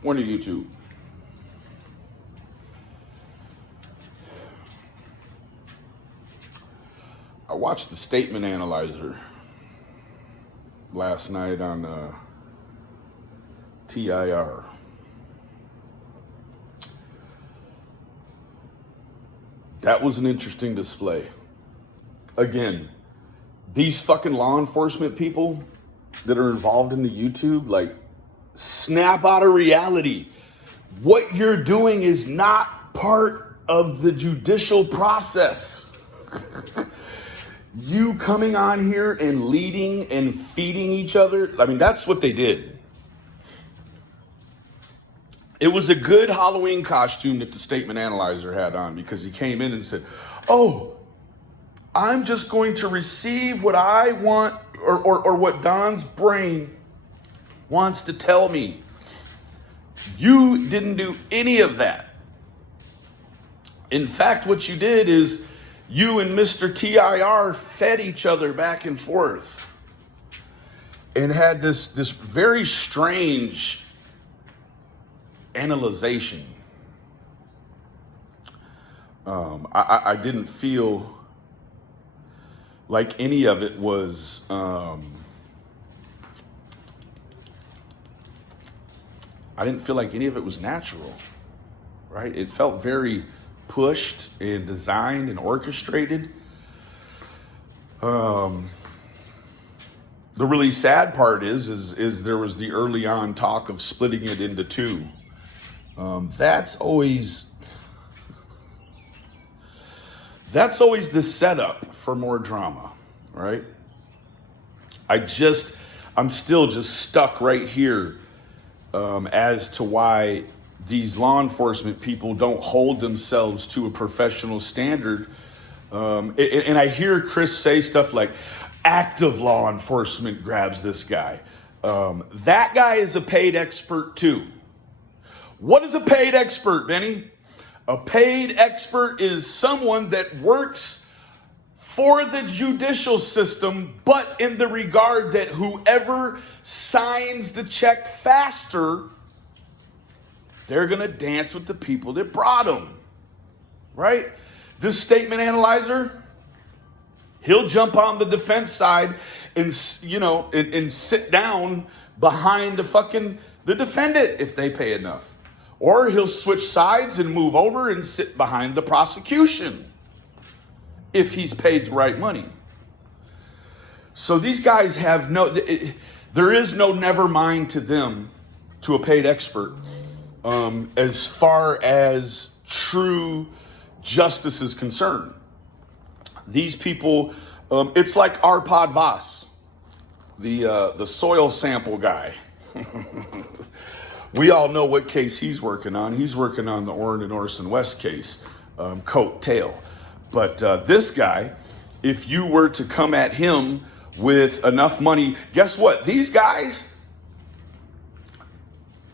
Morning, YouTube. I watched the statement analyzer last night on TIR. That was an interesting display. Again, these fucking law enforcement people that are involved in the YouTube, like, snap out of reality. What you're doing is not part of the judicial process. You coming on here and leading and feeding each other, I mean, that's what they did. It was a good Halloween costume that the statement analyzer had on, because he came in and said, oh, I'm just going to receive what I want or what Don's brain wants to tell me. You didn't do any of that. In fact, what you did is you and Mr. TIR fed each other back and forth and had this very strange analyzation. I didn't feel like any of it was I didn't feel like any of it was natural, right? It felt very pushed and designed and orchestrated. The really sad part is there was the early on talk of splitting it into two. That's always the setup for more drama, right? I'm still just stuck right here as to why these law enforcement people don't hold themselves to a professional standard. And I hear Chris say stuff like, active law enforcement grabs this guy. That guy is a paid expert too. What is a paid expert, Benny? A paid expert is someone that works for the judicial system, but in the regard that whoever signs the check faster, they're going to dance with the people that brought them, right? This statement analyzer, he'll jump on the defense side and sit down behind the defendant if they pay enough. Or he'll switch sides and move over and sit behind the prosecution if he's paid the right money. So these guys have there is no never mind to them, to a paid expert, as far as true justice is concerned. These people, it's like Arpad Voss, the soil sample guy. We all know what case he's working on. He's working on the Orrin and Orson West case, coat tail. But this guy, if you were to come at him with enough money, guess what? These guys,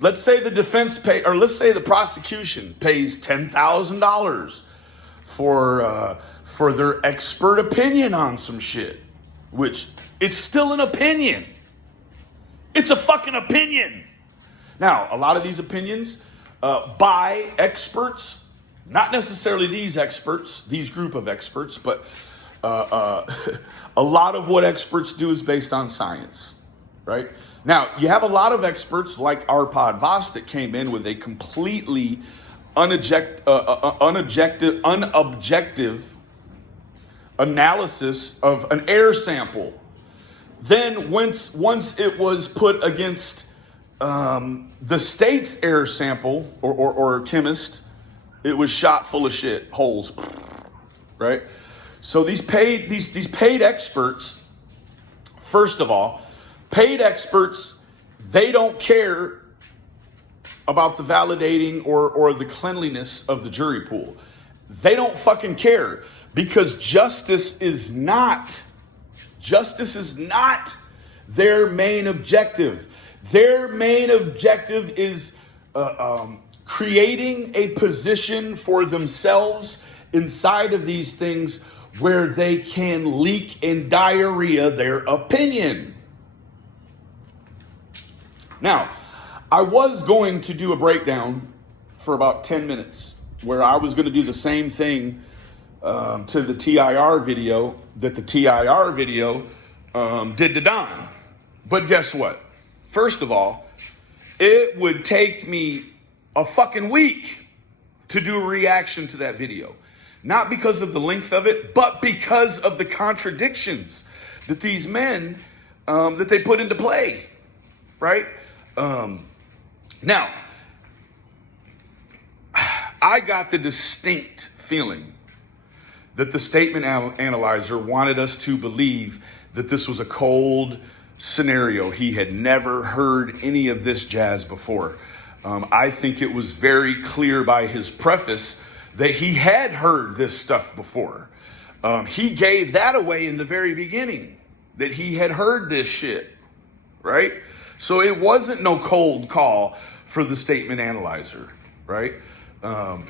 let's say the defense let's say the prosecution pays $10,000 for their expert opinion on some shit, which it's still an opinion. It's a fucking opinion. Now, a lot of these opinions by experts, not necessarily these experts, these group of experts, but a lot of what experts do is based on science, right? Now, you have a lot of experts like Arpad Voss that came in with a completely unobjective analysis of an air sample. Then once it was put against the state's air sample or chemist, it was shot full of shit, holes, right? So these paid experts, first of all, paid experts, they don't care about the validating or the cleanliness of the jury pool. They don't fucking care, because justice is not their main objective. Their main objective is creating a position for themselves inside of these things where they can leak and diarrhea their opinion. Now, I was going to do a breakdown for about 10 minutes where I was going to do the same thing to the TIR video that the TIR video did to Don. But guess what? First of all, it would take me a fucking week to do a reaction to that video. Not because of the length of it, but because of the contradictions that these men, that they put into play, right? Now, I got the distinct feeling that the statement analyzer wanted us to believe that this was a cold scenario. He had never heard any of this jazz before. I think it was very clear by his preface that he had heard this stuff before. He gave that away in the very beginning, that he had heard this shit, right? So it wasn't no cold call for the statement analyzer, right? Now,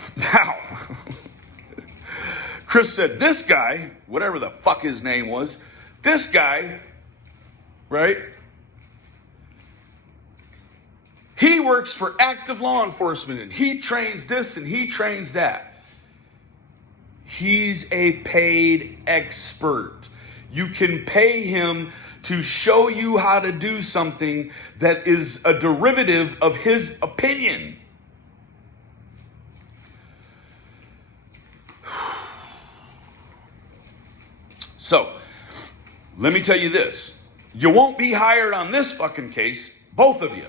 Chris said, this guy, whatever the fuck his name was, this guy, right? He works for active law enforcement and he trains this and he trains that. He's a paid expert. You can pay him to show you how to do something that is a derivative of his opinion. So, let me tell you this. You won't be hired on this fucking case, both of you.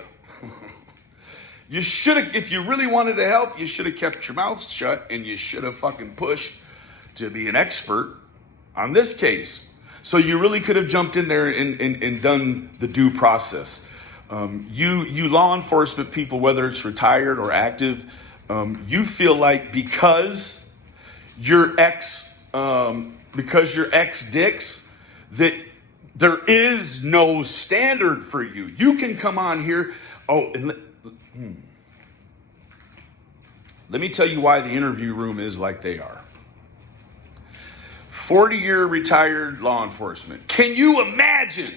You should have, if you really wanted to help, you should have kept your mouth shut and you should have fucking pushed to be an expert on this case. So you really could have jumped in there and done the due process. You law enforcement people, whether it's retired or active, you feel like because you're ex-dicks, that there is no standard for you. You can come on here. Oh, and let me tell you why the interview room is like they are. 40-year retired law enforcement. Can you imagine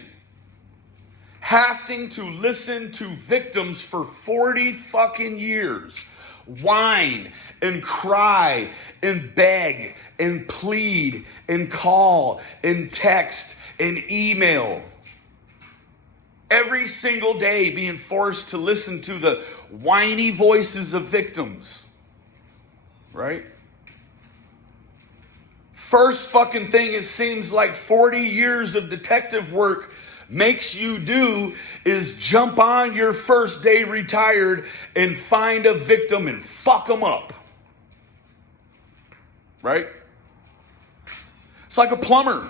having to listen to victims for 40 fucking years whine and cry and beg and plead and call and text and email every single day, being forced to listen to the whiny voices of victims, right? First fucking thing it seems like 40 years of detective work makes you do is jump on your first day retired and find a victim and fuck them up. Right? It's like a plumber.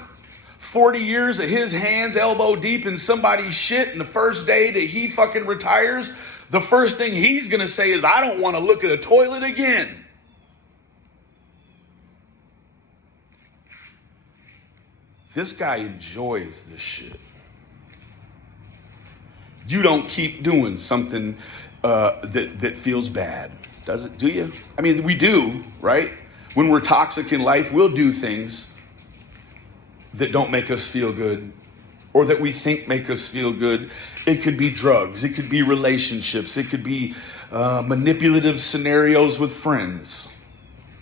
40 years of his hands elbow deep in somebody's shit, and the first day that he fucking retires, the first thing he's going to say is, I don't want to look at a toilet again. This guy enjoys this shit. You don't keep doing something that feels bad, does it? Do you? I mean, we do, right? When we're toxic in life, we'll do things that don't make us feel good or that we think make us feel good. It could be drugs. It could be relationships. It could be manipulative scenarios with friends,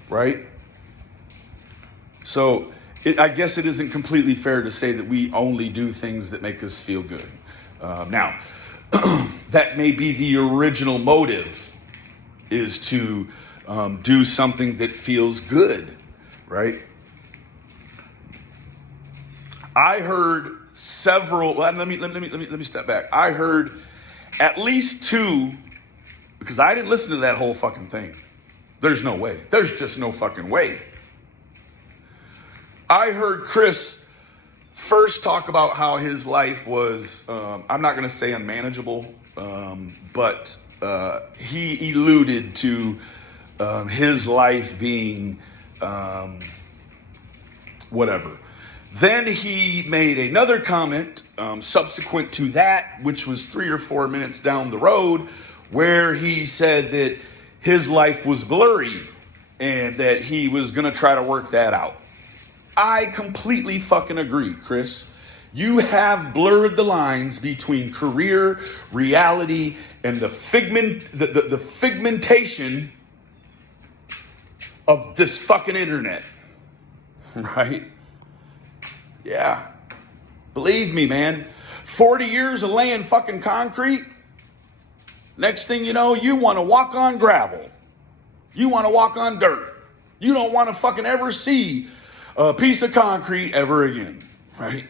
right? So I guess it isn't completely fair to say that we only do things that make us feel good. Now, that may be the original motive, is to do something that feels good, right? I heard several. Well, let me step back. I heard at least two, because I didn't listen to that whole fucking thing. There's no way. There's just no fucking way. I heard Chris first talk about how his life was, I'm not going to say unmanageable, but he alluded to his life being whatever. Then he made another comment subsequent to that, which was 3 or 4 minutes down the road, where he said that his life was blurry and that he was going to try to work that out. I completely fucking agree, Chris. You have blurred the lines between career, reality, and the figmentation of this fucking internet. Right? Yeah. Believe me, man. 40 years of laying fucking concrete. Next thing you know, you want to walk on gravel. You want to walk on dirt. You don't want to fucking ever see a piece of concrete ever again. Right?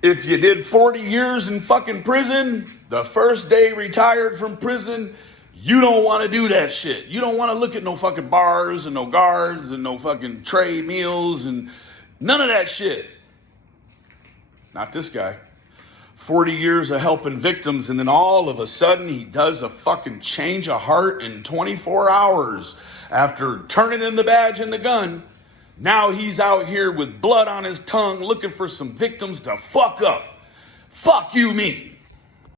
If you did 40 years in fucking prison, the first day retired from prison, you don't want to do that shit. You don't want to look at no fucking bars and no guards and no fucking tray meals and none of that shit. Not this guy. 40 years of helping victims, and then all of a sudden he does a fucking change of heart in 24 hours after turning in the badge and the gun. Now he's out here with blood on his tongue looking for some victims to fuck up. Fuck you, me.